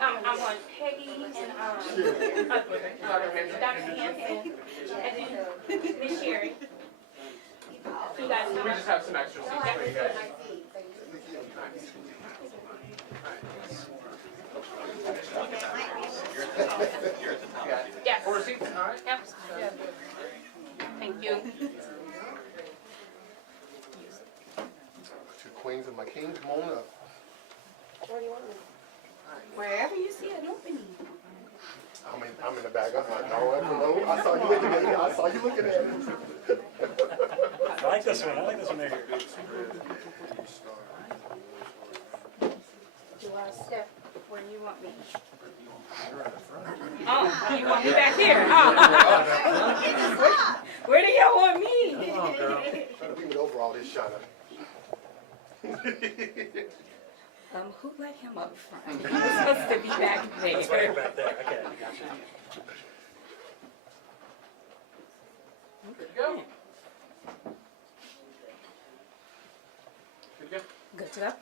I'm on Peggy and Dr. Hanson, and then Miss Sherry. You guys We just have some extra seats for you guys. Yes. 4 seats, all right? Yep. Thank you. Two queens and my king, come on up. Where do you want me? Wherever you see an opening. I'm in the back. No, I saw you looking at me. I saw you looking at me. I like this one. I like this one right here. Do I step where you want me? Oh, you want me back here? Oh. Where do y'all want me? Trying to beat me over all this, Shauna. Who let him up front? He was supposed to be back That's there. right back there. Okay, I got you. Good to go. Good to go. Good to go.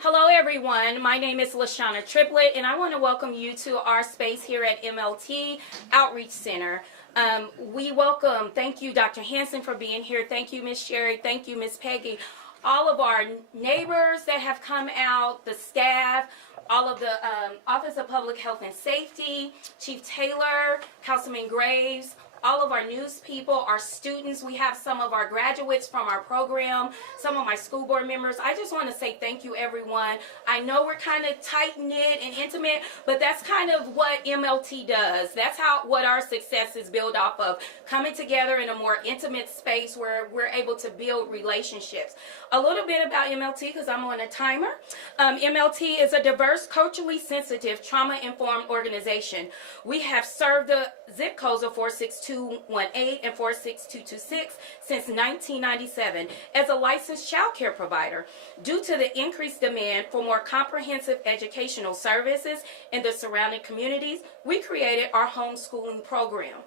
Hello everyone, my name is LaShawna Triplett and I want to welcome you to our space here at MLT Outreach Center. Thank you Dr. Hanson for being here, thank you Miss Sherry, thank you Miss Peggy, all of our neighbors that have come out, the staff, all of the Office of Public Health and Safety, Chief Taylor, Councilman Graves, all of our news people, our students. We have some of our graduates from our program, some of my school board members. I just want to say thank you, everyone. I know we're kind of tight-knit and intimate, but that's kind of what MLT does. That's what our success is built off of, coming together in a more intimate space where we're able to build relationships. A little bit about MLT, because I'm on a timer. MLT is a diverse, culturally sensitive, trauma-informed organization. We have served the zip codes of 46218 and 46226 since 1997 as a licensed child care provider. Due to the increased demand for more comprehensive educational services in the surrounding communities, we created our homeschooling program.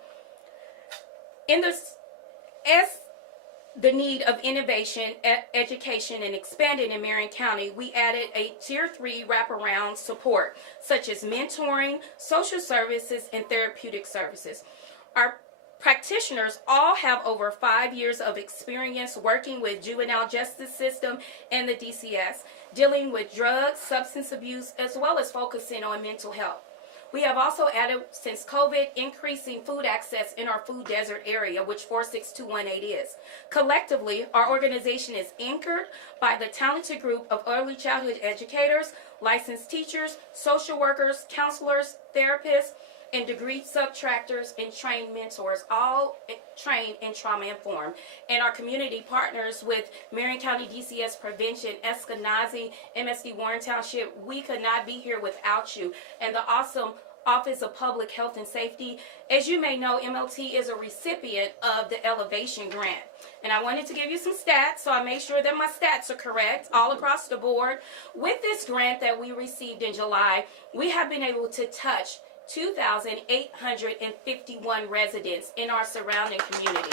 As the need of innovation, education, and expanding in Marion County, we added a Tier 3 wraparound support, such as mentoring, social services, and therapeutic services. Our practitioners all have over 5 years of experience working with juvenile justice system and the DCS, dealing with drugs, substance abuse, as well as focusing on mental health. We have also added, since COVID, increasing food access in our food desert area, which 46218 is. Collectively, our organization is anchored by the talented group of early childhood educators, licensed teachers, social workers, counselors, therapists, and degree subtractors and trained mentors, all trained in trauma-informed. And our community partners with Marion County DCS Prevention, Eskenazi, MSD Warren Township. We could not be here without you. And the awesome Office of Public Health and Safety. As you may know, MLT is a recipient of the Elevation Grant. And I wanted to give you some stats, so I made sure that my stats are correct all across the board. With this grant that we received in July, we have been able to touch 2,851 residents in our surrounding community.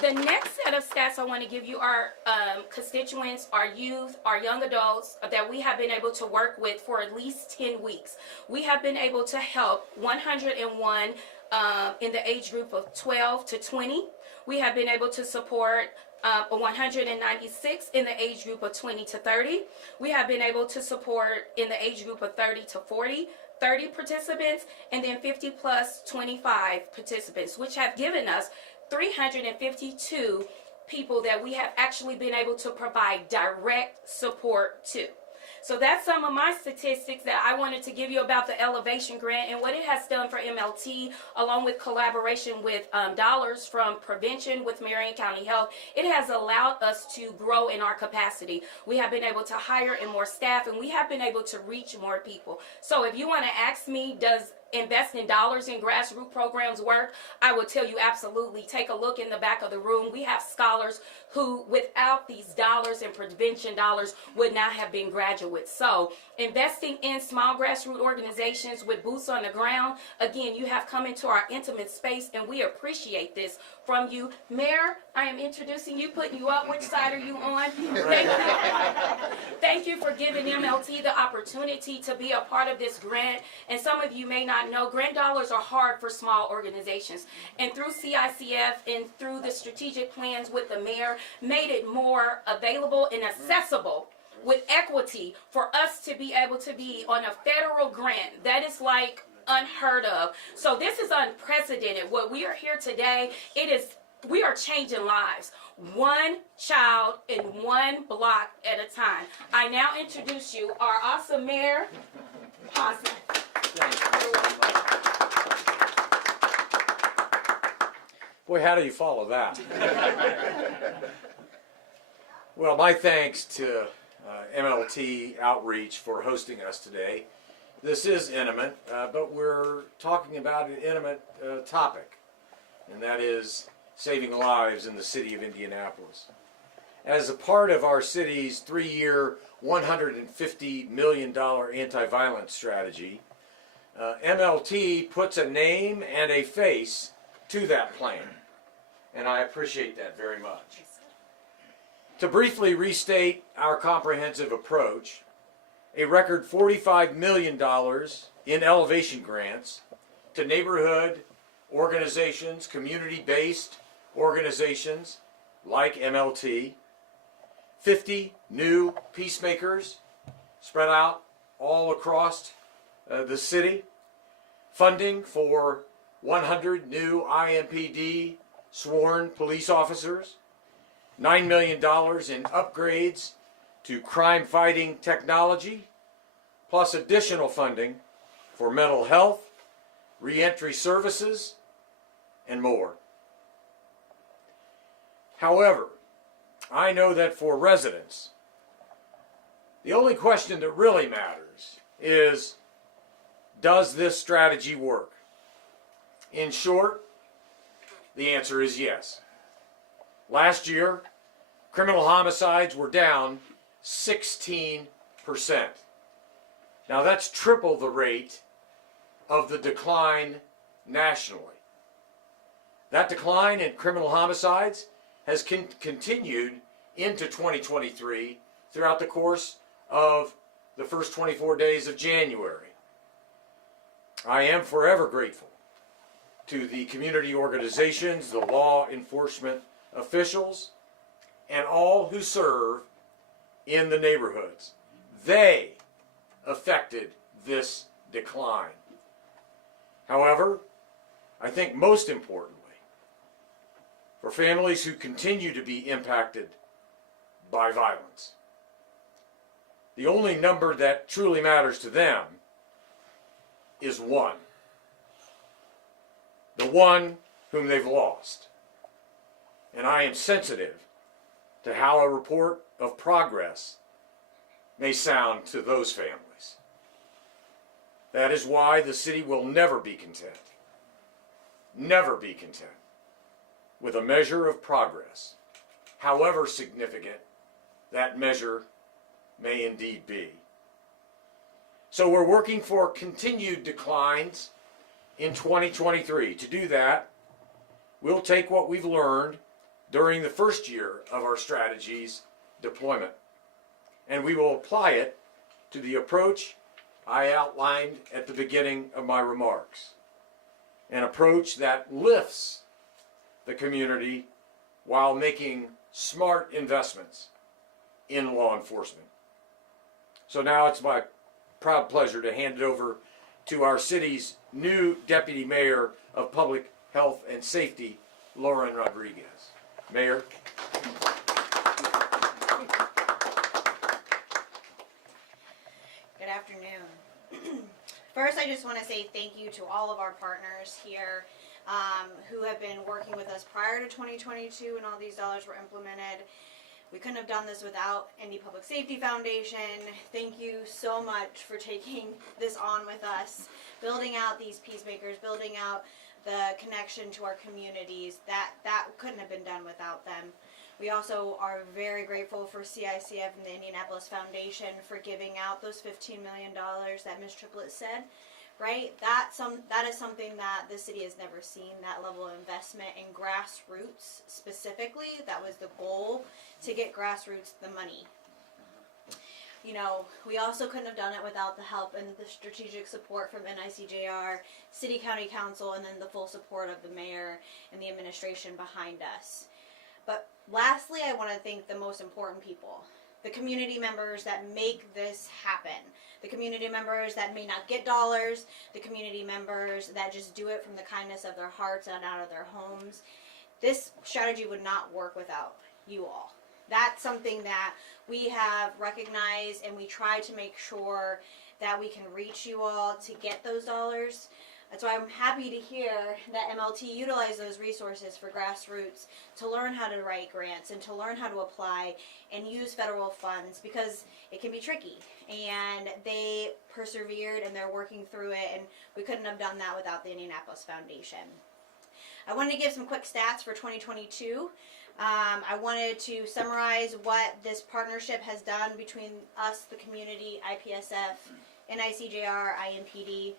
The next set of stats I want to give you are constituents, our youth, our young adults that we have been able to work with for at least 10 weeks. We have been able to help 101 in the age group of 12 to 20. We have been able to support 196 in the age group of 20 to 30. We have been able to support in the age group of 30 to 40, 30 participants, and then 50 plus 25 participants, which have given us 352 people that we have actually been able to provide direct support to. So that's some of my statistics that I wanted to give you about the Elevation Grant and what it has done for MLT, along with collaboration with dollars from prevention with Marion County Health. It has allowed us to grow in our capacity. We have been able to hire in more staff, and we have been able to reach more people. So if you want to ask me, does investing dollars in grassroots programs work? I would tell you absolutely. Take a look in the back of the room. We have scholars who, without these dollars and prevention dollars, would not have been graduates. So investing in small grassroots organizations with boots on the ground, again, you have come into our intimate space, and we appreciate this from you. Mayor, I am introducing you, putting you up. Which side are you on? Thank you. Thank you for giving MLT the opportunity to be a part of this grant. And some of you may not know, grant dollars are hard for small organizations. And through CICF and through the strategic plans with the mayor, made it more available and accessible with equity for us to be able to be on a federal grant. That is like unheard of. So this is unprecedented. What we are here today, we are changing lives, one child in one block at a time. I now introduce you our awesome Mayor Hogsett. Boy, how do you follow that? Well, my thanks to MLT Outreach for hosting us today. This is intimate, but we're talking about an intimate topic, and that is saving lives in the city of Indianapolis. As a part of our city's 3-year, $150 million anti-violence strategy, MLT puts a name and a face to that plan, and I appreciate that very much. To briefly restate our comprehensive approach, a record $45 million in elevation grants to neighborhood organizations, community-based organizations like MLT, 50 new peacemakers spread out all across the city, funding for 100 new IMPD sworn police officers, $9 million in upgrades to crime-fighting technology, plus additional funding for mental health, reentry services, and more. However, I know that for residents, the only question that really matters is, does this strategy work? In short, the answer is yes. Last year, criminal homicides were down 16%. Now that's triple the rate of the decline nationally. That decline in criminal homicides has continued into 2023 throughout the course of the first 24 days of January. I am forever grateful to the community organizations, the law enforcement officials, and all who serve in the neighborhoods. They affected this decline. However, I think most importantly, for families who continue to be impacted by violence, the only number that truly matters to them is one. The one whom they've lost. And I am sensitive to how a report of progress may sound to those families. That is why the city will never be content with a measure of progress, however significant that measure may indeed be. So we're working for continued declines in 2023. To do that, we'll take what we've learned during the first year of our strategy's deployment, and we will apply it to the approach I outlined at the beginning of my remarks. An approach that lifts the community while making smart investments in law enforcement. So now it's my proud pleasure to hand it over to our city's new Deputy Mayor of Public Health and Safety, Lauren Rodriguez. Mayor. Good afternoon. First, I just want to say thank you to all of our partners here who have been working with us prior to 2022 when all these dollars were implemented. We couldn't have done this without Indy Public Safety Foundation. Thank you so much for taking this on with us, building out these peacemakers, building out the connection to our communities. That couldn't have been done without them. We also are very grateful for CICF and the Indianapolis Foundation for giving out those $15 million that Ms. Triplett said, right? That is something that the city has never seen, that level of investment in grassroots specifically. That was the goal, to get grassroots the money. you know, we also couldn't have done it without the help and the strategic support from NICJR, City County Council, and then the full support of the mayor and the administration behind us. But lastly, I want to thank the most important people, the community members that make this happen, the community members that may not get dollars, the community members that just do it from the kindness of their hearts and out of their homes. This strategy would not work without you all. That's something that we have recognized, and we try to make sure that we can reach you all to get those dollars. That's why I'm happy to hear that MLT utilized those resources for grassroots to learn how to write grants and to learn how to apply and use federal funds, because it can be tricky. And they persevered and they're working through it, and we couldn't have done that without the Indianapolis Foundation. I wanted to give some quick stats for 2022. I wanted to summarize what this partnership has done between us, the community, IPSF, NICJR, INPD.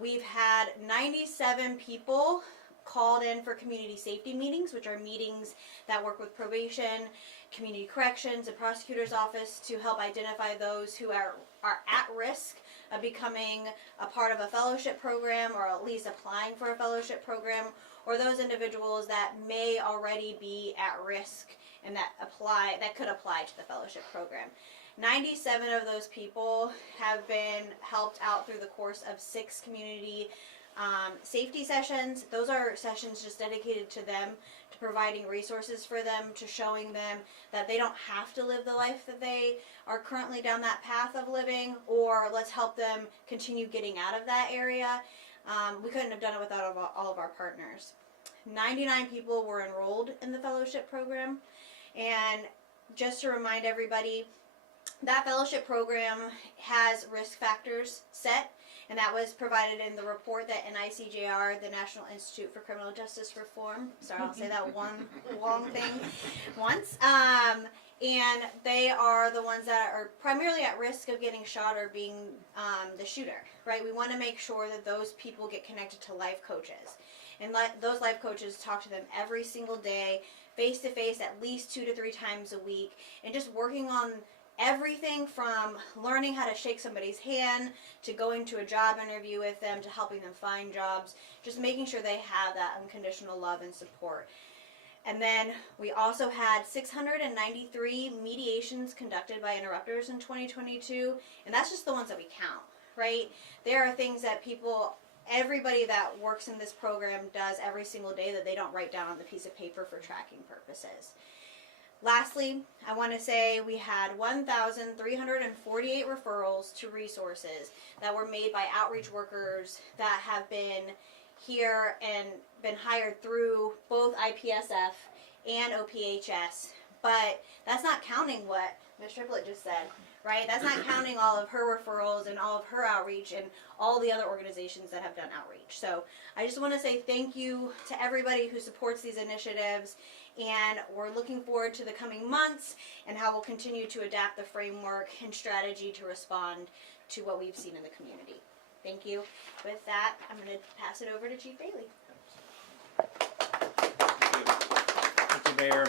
We've had 97 people called in for community safety meetings, which are meetings that work with probation, community corrections, and prosecutor's office to help identify those who are at risk of becoming a part of a fellowship program, or at least applying for a fellowship program, or those individuals that may already be at risk and that could apply to the fellowship program. 97 of those people have been helped out through the course of 6 community safety sessions. Those are sessions just dedicated to them, to providing resources for them, to showing them that they don't have to live the life that they are currently down that path of living, or let's help them continue getting out of that area. We couldn't have done it without all of our partners. 99 people were enrolled in the fellowship program, and just to remind everybody, that fellowship program has risk factors set, and that was provided in the report that NICJR, the National Institute for Criminal Justice Reform, sorry, I'll say that one long thing once, and they are the ones that are primarily at risk of getting shot or being the shooter, right? We want to make sure that those people get connected to life coaches, and those life coaches talk to them every single day, face to face, at least 2 to 3 times a week, and just working on everything from learning how to shake somebody's hand, to going to a job interview with them, to helping them find jobs, just making sure they have that unconditional love and support. And then we also had 693 mediations conducted by interrupters in 2022, and that's just the ones that we count, right? There are things that everybody that works in this program does every single day that they don't write down on the piece of paper for tracking purposes. Lastly, I want to say we had 1,348 referrals to resources that were made by outreach workers that have been here and been hired through both IPSF and OPHS. But that's not counting what Ms. Triplett just said, right? That's not counting all of her referrals and all of her outreach and all the other organizations that have done outreach. So I just want to say thank you to everybody who supports these initiatives, and we're looking forward to the coming months and how we'll continue to adapt the framework and strategy to respond to what we've seen in the community. Thank you. With that, I'm going to pass it over to Chief Bailey. Thank you, Mayor.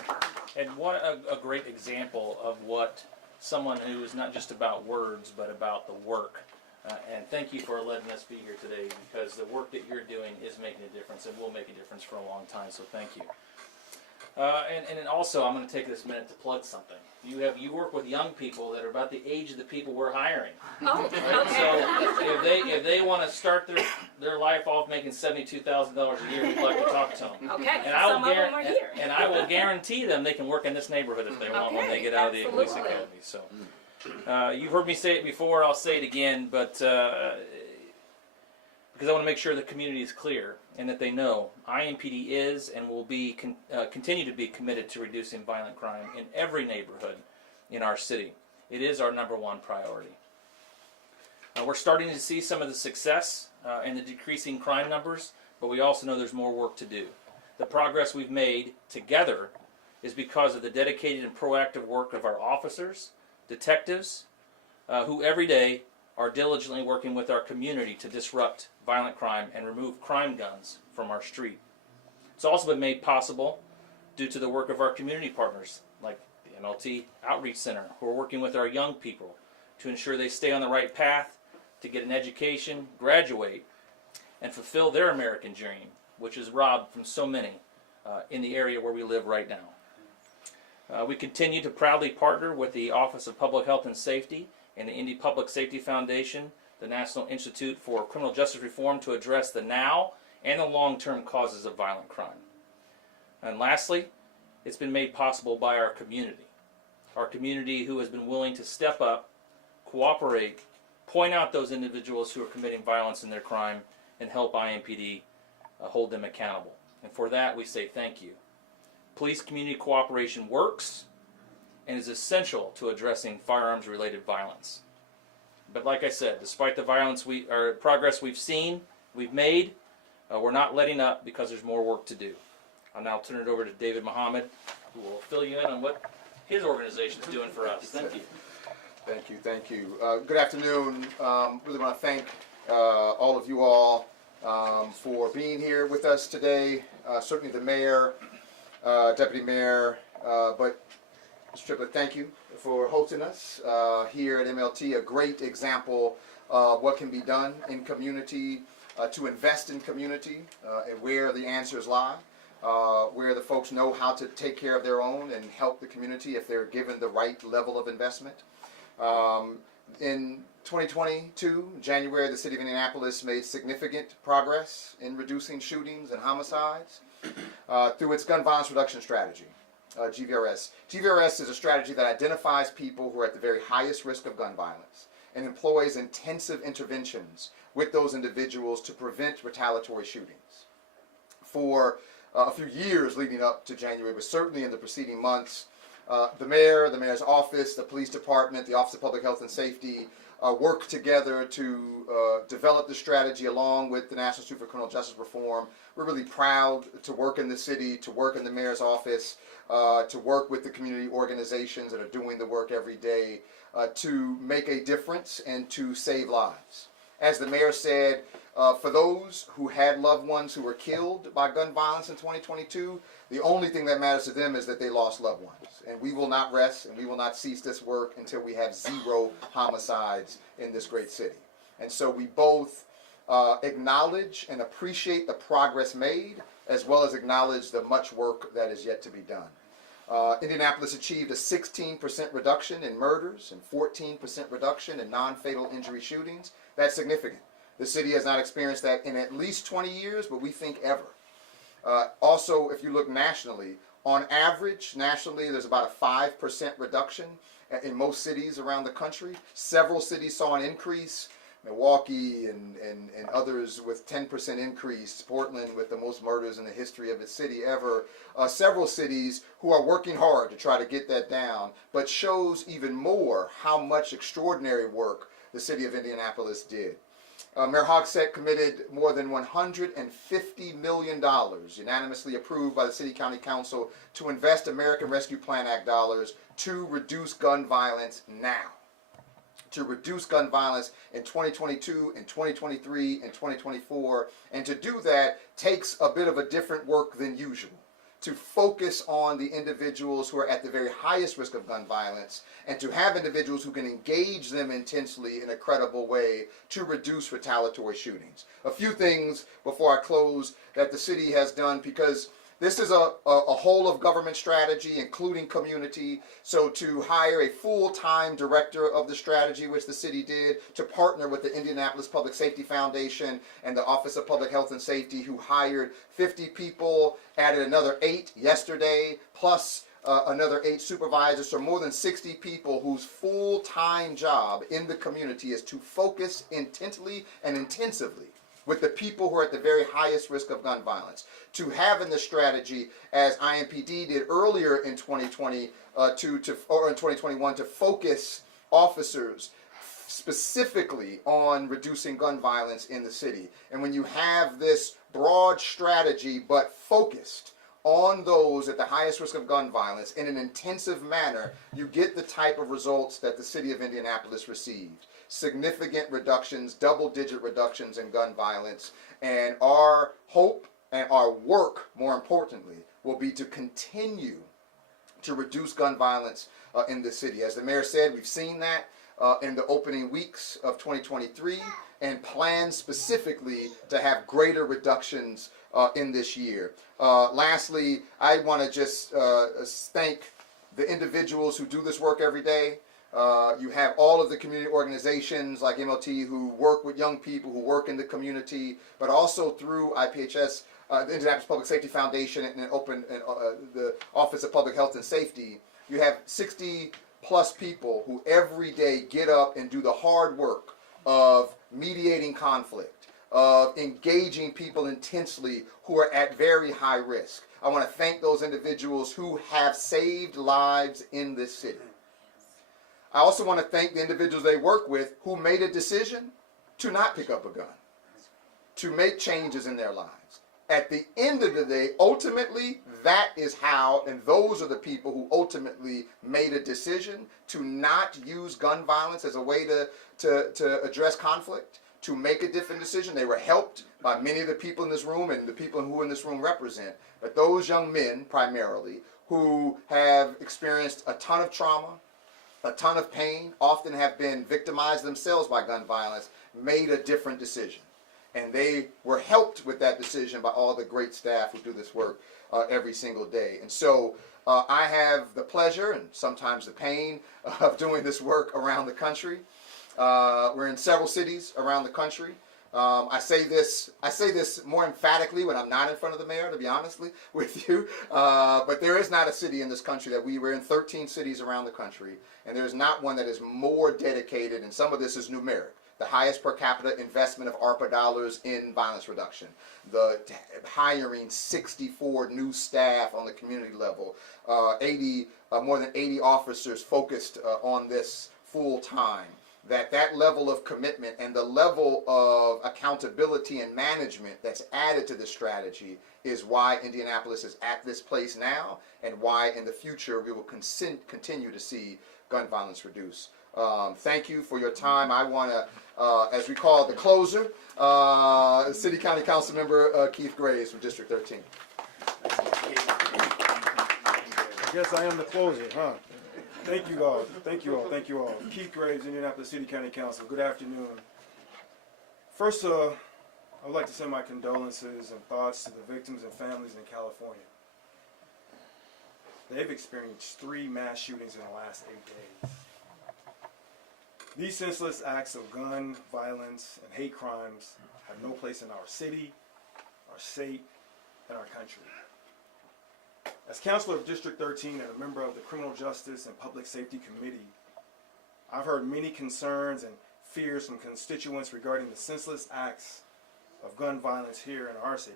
And what a great example of what someone who is not just about words, but about the work. And thank you for letting us be here today, because the work that you're doing is making a difference and will make a difference for a long time, so thank you. And also, I'm going to take this minute to plug something. You work with young people that are about the age of the people we're hiring. Oh, okay. So if they want to start their life off making $72,000 a year, we'd like to talk to them. Okay, And I will some of them are here. and I will guarantee them they can work in this neighborhood if they want when they get out of the police absolutely. academy. So you've heard me say it before. I'll say it again, but because I want to make sure the community is clear and that they know INPD is and will be continue to be committed to reducing violent crime in every neighborhood in our city. It is our #1 priority. We're starting to see some of the success in the decreasing crime numbers, but we also know there's more work to do. The progress we've made together is because of the dedicated and proactive work of our officers, detectives, who every day are diligently working with our community to disrupt violent crime and remove crime guns from our street. It's also been made possible due to the work of our community partners, like the MLT Outreach Center, who are working with our young people to ensure they stay on the right path to get an education, graduate, and fulfill their American dream, which is robbed from so many in the area where we live right now. We continue to proudly partner with the Office of Public Health and Safety and the Indy Public Safety Foundation, the National Institute for Criminal Justice Reform, to address the now and the long-term causes of violent crime. And lastly, it's been made possible by our community who has been willing to step up, cooperate, point out those individuals who are committing violence in their crime, and help IMPD hold them accountable. And for that, we say thank you. Police community cooperation works and is essential to addressing firearms-related violence. But like I said, despite the progress we've made, we're not letting up because there's more work to do. I'll now turn it over to David Muhammad, who will fill you in on what his organization is doing for us. Thank you. Thank you. Good afternoon. Really want to thank all of you all for being here with us today. Certainly the mayor, deputy mayor, but Mr. Triplett, thank you for hosting us here at MLT. A great example of what can be done in community, to invest in community, and where the answers lie. Where the folks know how to take care of their own and help the community if they're given the right level of investment. In 2022, January, the city of Indianapolis made significant progress in reducing shootings and homicides through its gun violence reduction strategy, GVRS. GVRS is a strategy that identifies people who are at the very highest risk of gun violence and employs intensive interventions with those individuals to prevent retaliatory shootings. For a few years leading up to January, but certainly in the preceding months, the mayor, the mayor's office, the police department, the Office of Public Health and Safety worked together to develop the strategy along with the National Institute for Criminal Justice Reform. We're really proud to work in the city, to work in the mayor's office, to work with the community organizations that are doing the work every day to make a difference and to save lives. As the mayor said, for those who had loved ones who were killed by gun violence in 2022, the only thing that matters to them is that they lost loved ones. And we will not rest and we will not cease this work until we have 0 homicides in this great city. And so we both acknowledge and appreciate the progress made, as well as acknowledge the much work that is yet to be done. Indianapolis achieved a 16% reduction in murders and 14% reduction in non-fatal injury shootings. That's significant. The city has not experienced that in at least 20 years, but we think ever. Also, if you look nationally, on average, nationally, there's about a 5% reduction in most cities around the country. Several cities saw an increase. Milwaukee and others with 10% increase. Portland with the most murders in the history of its city ever. Several cities who are working hard to try to get that down, but shows even more how much extraordinary work the city of Indianapolis did. Mayor Hogsett committed more than $150 million, unanimously approved by the City County Council, to invest American Rescue Plan Act dollars to reduce gun violence now. To reduce gun violence in 2022, in 2023, and 2024. And to do that takes a bit of a different work than usual. To focus on the individuals who are at the very highest risk of gun violence, and to have individuals who can engage them intensely in a credible way to reduce retaliatory shootings. A few things before I close that the city has done, because this is a whole of government strategy, including community. So to hire a full-time director of the strategy, which the city did, to partner with the Indianapolis Public Safety Foundation and the Office of Public Health and Safety, who hired 50 people, added another 8 yesterday, plus another 8 supervisors, so more than 60 people whose full-time job in the community is to focus intently and intensively with the people who are at the very highest risk of gun violence. To have in the strategy, as IMPD did earlier in 2020 or in 2021, to focus officers specifically on reducing gun violence in the city. And when you have this broad strategy but focused on those at the highest risk of gun violence in an intensive manner, you get the type of results that the city of Indianapolis received. Significant reductions, double-digit reductions in gun violence, and our hope and our work, more importantly, will be to continue to reduce gun violence in the city. As the mayor said, we've seen that in the opening weeks of 2023 and plan specifically to have greater reductions in this year. Lastly, I want to just thank the individuals who do this work every day. You have all of the community organizations like MLT who work with young people, who work in the community, but also through IPHS, the Indianapolis Public Safety Foundation, and the Office of Public Health and Safety. You have 60 plus people who every day get up and do the hard work of mediating conflict, of engaging people intensely who are at very high risk. I want to thank those individuals who have saved lives in this city. I also want to thank the individuals they work with who made a decision to not pick up a gun, to make changes in their lives. At the end of the day, ultimately, that is how, and those are the people who ultimately made a decision to not use gun violence as a way to address conflict, to make a different decision. They were helped by many of the people in this room and the people who in this room represent. But those young men, primarily, who have experienced a ton of trauma, a ton of pain, often have been victimized themselves by gun violence, made a different decision. And they were helped with that decision by all the great staff who do this work every single day. And so I have the pleasure and sometimes the pain of doing this work around the country. We're in several cities around the country. I say this more emphatically when I'm not in front of the mayor, to be honest with you. But there is not a city in this country that we're in 13 cities around the country, and there is not one that is more dedicated, and some of this is numeric. The highest per capita investment of ARPA dollars in violence reduction, the hiring 64 new staff on the community level, more than 80 officers focused on this full time. That level of commitment and the level of accountability and management that's added to this strategy is why Indianapolis is at this place now, and why in the future we will continue to see gun violence reduce. Thank you for your time. I want to, as we call it, the closer, City County Council Member Keith Graves from District 13. I guess I am the closer, huh? Thank you all. Thank you all. Thank you all. Keith Graves, Indianapolis City County Council. Good afternoon. First, I would like to send my condolences and thoughts to the victims and families in California. They've experienced 3 mass shootings in the last 8 days. These senseless acts of gun violence and hate crimes have no place in our city, our state, and our country. As Councilor of District 13 and a member of the Criminal Justice and Public Safety Committee, I've heard many concerns and fears from constituents regarding the senseless acts of gun violence here in our city.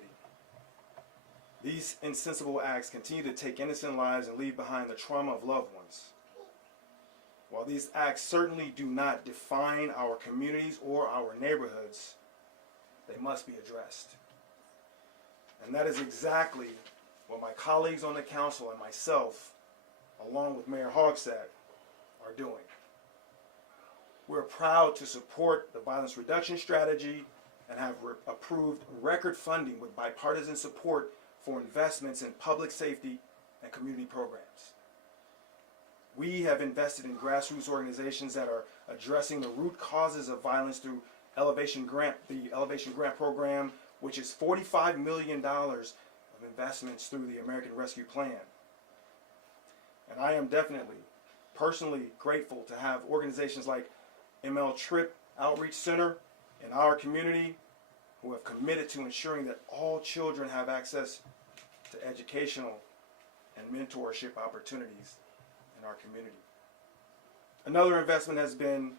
These insensible acts continue to take innocent lives and leave behind the trauma of loved ones. While these acts certainly do not define our communities or our neighborhoods, they must be addressed. And that is exactly what my colleagues on the council and myself, along with Mayor Hogsett, are doing. We're proud to support the violence reduction strategy and have approved record funding with bipartisan support for investments in public safety and community programs. We have invested in grassroots organizations that are addressing the root causes of violence through the Elevation Grant Program, which is $45 million of investments through the American Rescue Plan. And I am definitely, personally grateful to have organizations like MLT Outreach Center in our community who have committed to ensuring that all children have access to educational and mentorship opportunities in our community. Another investment has been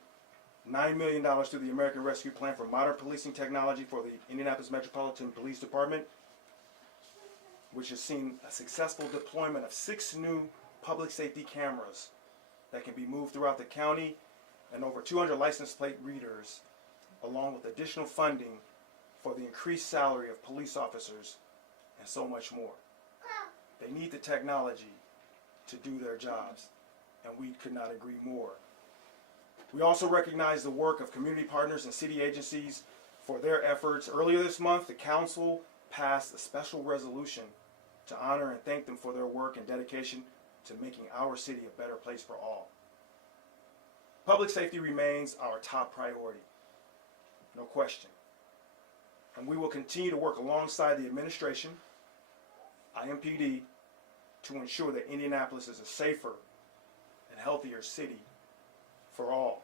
$9 million through the American Rescue Plan for modern policing technology for the Indianapolis Metropolitan Police Department, which has seen a successful deployment of 6 new public safety cameras that can be moved throughout the county, and over 200 license plate readers, along with additional funding for the increased salary of police officers, and so much more. They need the technology to do their jobs, and we could not agree more. We also recognize the work of community partners and city agencies for their efforts. Earlier this month, the council passed a special resolution to honor and thank them for their work and dedication to making our city a better place for all. Public safety remains our top priority, no question. And we will continue to work alongside the administration, IMPD, to ensure that Indianapolis is a safer and healthier city for all.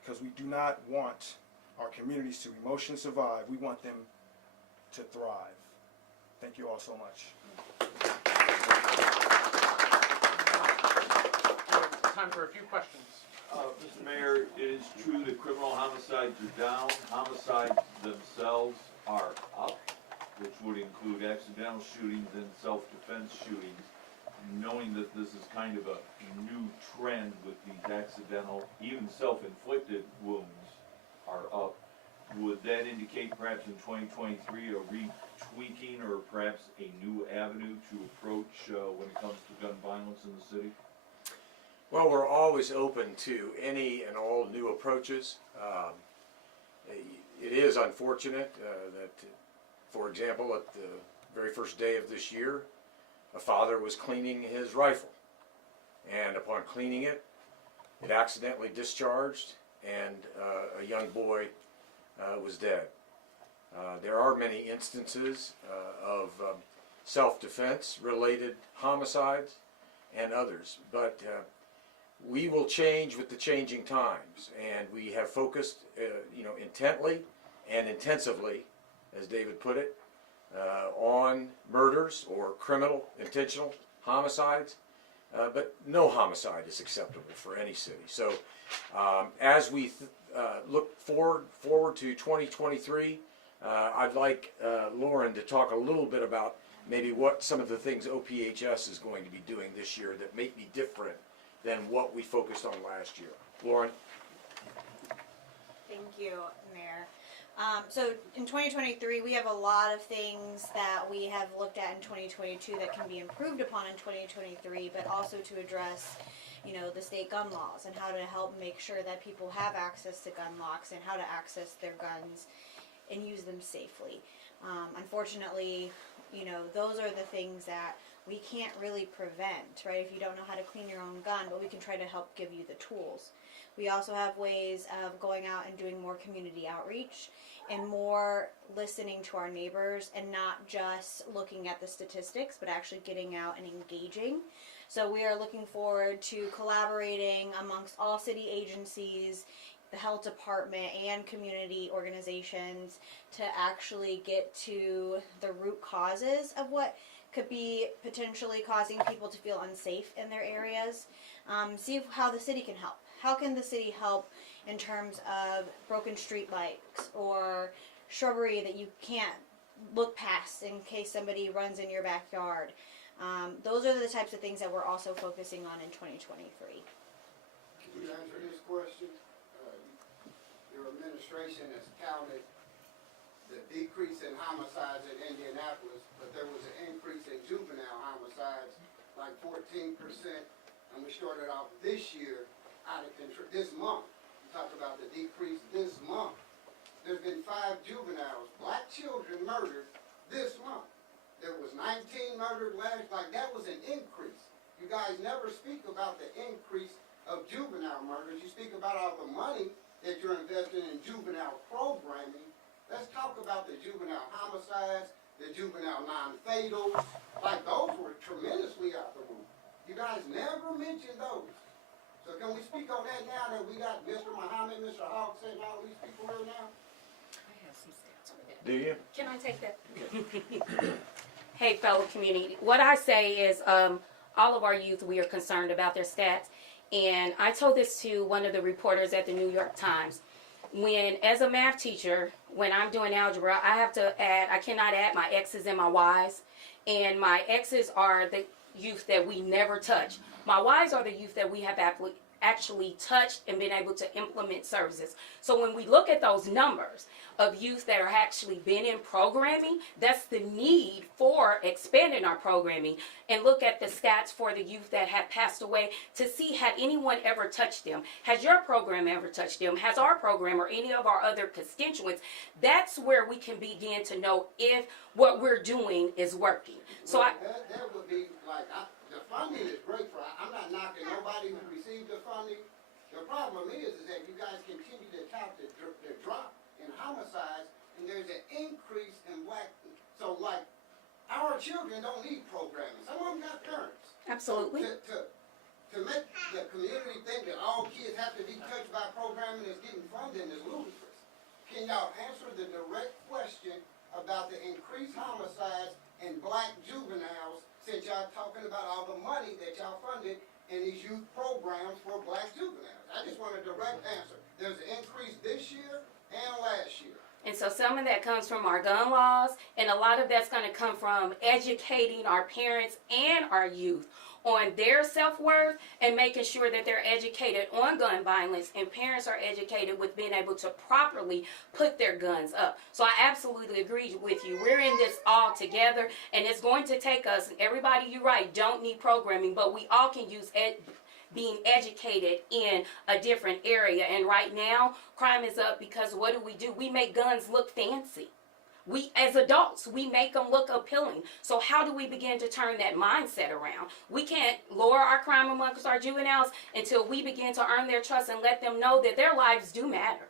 Because we do not want our communities to emotionally survive. We want them to thrive. Thank you all so much. Time for a few questions. Mr. Mayor, it is true that criminal homicides are down. Homicides themselves are up, which would include accidental shootings and self-defense shootings. Knowing that this is kind of a new trend with these accidental, even self-inflicted wounds are up, would that indicate perhaps in 2023 a retweaking or perhaps a new avenue to approach when it comes to gun violence in the city? Well, we're always open to any and all new approaches. It is unfortunate that, for example, at the very first day of this year, a father was cleaning his rifle, and upon cleaning it, it accidentally discharged, and a young boy was dead. There are many instances of self-defense related homicides and others, but we will change with the changing times, and we have focused, intently and intensively, as David put it, on murders or criminal intentional homicides, but no homicide is acceptable for any city. So as we look forward to 2023, I'd like Lauren to talk a little bit about maybe what some of the things OPHS is going to be doing this year that may be different than what we focused on last year. Lauren? Thank you, Mayor. So in 2023, we have a lot of things that we have looked at in 2022 that can be improved upon in 2023, but also to address, the state gun laws and how to help make sure that people have access to gun locks and how to access their guns and use them safely. Unfortunately, those are the things that we can't really prevent, right? If you don't know how to clean your own gun, but we can try to help give you the tools. We also have ways of going out and doing more community outreach and more listening to our neighbors and not just looking at the statistics, but actually getting out and engaging. So we are looking forward to collaborating amongst all city agencies, the health department, and community organizations to actually get to the root causes of what could be potentially causing people to feel unsafe in their areas. See how the city can help. How can the city help in terms of broken street lights or shrubbery that you can't look past in case somebody runs in your backyard? Those are the types of things that we're also focusing on in 2023. Can you answer this question? Your administration has counted the decrease in homicides in Indianapolis, but there was an increase in juvenile homicides, like 14%, and we started off this year out of control. This month, we talked about the decrease this month. There's been 5 juveniles, black children, murdered this month. There was 19 murdered last, like that was an increase. You guys never speak about the increase of juvenile murders. You speak about all the money that you're investing in juvenile programming. Let's talk about the juvenile homicides, the juvenile non-fatals. Like those were tremendously out the roof. You guys never mentioned those. So can we speak on that now that we got Mr. Muhammad, Mr. Hogsett, and all these people here now? I have some stats for that. Do you? Can I take that? Hey, fellow community. What I say is all of our youth, we are concerned about their stats. And I told this to one of the reporters at the New York Times. As a math teacher, when I'm doing algebra, I cannot add my X's and my Y's. And my X's are the youth that we never touch. My Y's are the youth that we have actually touched and been able to implement services. So when we look at those numbers of youth that are actually been in programming, that's the need for expanding our programming, and look at the stats for the youth that have passed away to see had anyone ever touched them. Has your program ever touched them? Has our program or any of our other constituents? That's where we can begin to know if what we're doing is working. So Well, that would be like, the funding is great for, I'm not knocking nobody who received the funding. The problem is that you guys continue to tout the drop in homicides, and there's an increase in black, so like, our children don't need programming. Some of them got parents. absolutely. To make the community think that all kids have to be touched by programming that's getting funded is ludicrous. Can y'all answer the direct question about the increased homicides in black juveniles, since y'all talking about all the money that y'all funded in these youth programs for black juveniles? I just want a direct answer. There's an increase this year and last year. And so some of that comes from our gun laws, and a lot of that's going to come from educating our parents and our youth on their self-worth and making sure that they're educated on gun violence, and parents are educated with being able to properly put their guns up. So I absolutely agree with you. We're in this all together, and it's going to take us, and everybody, you're right, don't need programming, but we all can use being educated in a different area. And right now, crime is up because what do? We make guns look fancy. We, as adults, we make them look appealing. So how do we begin to turn that mindset around? We can't lower our crime amongst our juveniles until we begin to earn their trust and let them know that their lives do matter.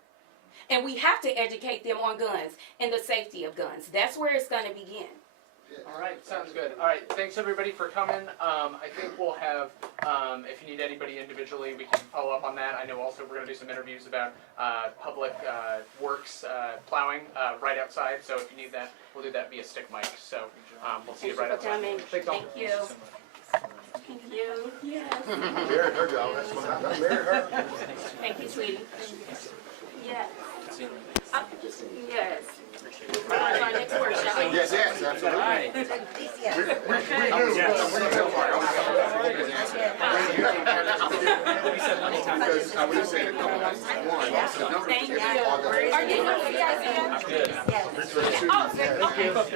And we have to educate them on guns and the safety of guns. That's where it's going to begin. All right, sounds good. All right, thanks everybody for coming. I think we'll have, if you need anybody individually, we can follow up on that. I know also we're going to do some interviews about public works plowing right outside. So if you need that, we'll do that via stick mic. So we'll see you right outside. Thanks all. Thank you. Thank you. Yes. Married her, y'all. That's what I married her. Thank you, sweetie. Yes. See you later. Yes. We're on to our next workshop. Yes, yes, absolutely. Hi. Because I would have said a couple of things. One, the number Thank you. of Are you doing I'm good. Oh, good.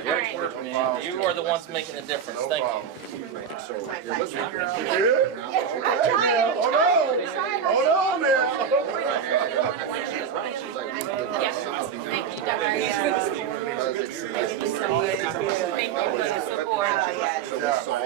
All right. You are the ones making a difference. Thank you. Hold on now. Yes. Thank you, Dr. Thank you so much. Thank you for the support. So we saw